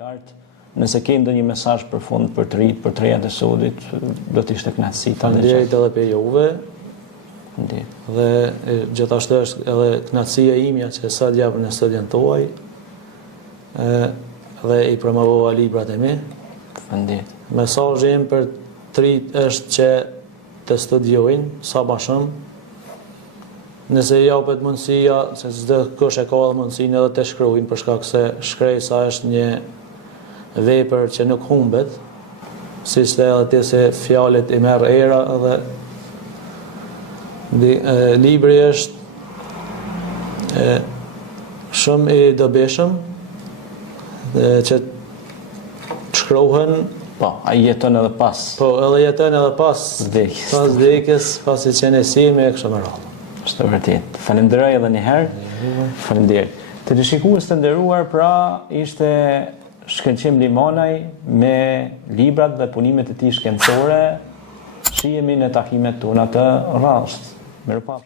Lart, nëse ke ndonjë mesazh për fund për të rit, për të rejat e Sudit, do të ishte kënaqësi. Faleminderit edhe për juve. Faleminderit. Dhe gjithashtu është edhe kënaqësia imja që sa djapën e studion tuaj. Dhe i promovova librat e mi. Faleminderit. Mesazhi im për të rit është që të studiojnë sa më shumë. Nëse japet mundësia, se çdo kush e ka edhe mundësinë edhe të shkruajnë, për shkak se shkresa është një vepër që nuk humbet, si që edhe ti se fjalët i merr era edhe libri është shumë i dobishëm që shkrohen. Po, ai jeton edhe pas. Po, edhe jeton edhe pas vdekjes. Pas vdekjes, pasi që ne si me kështu me radhë. Është vërtet. Falenderoj edhe një herë. Faleminderit. Të shikues të nderuar, pra ishte Shkëlqim Limanaj me librat dhe punimet e tij shkencore. Shihemi në takimet tona të radhës. Mirupafshim.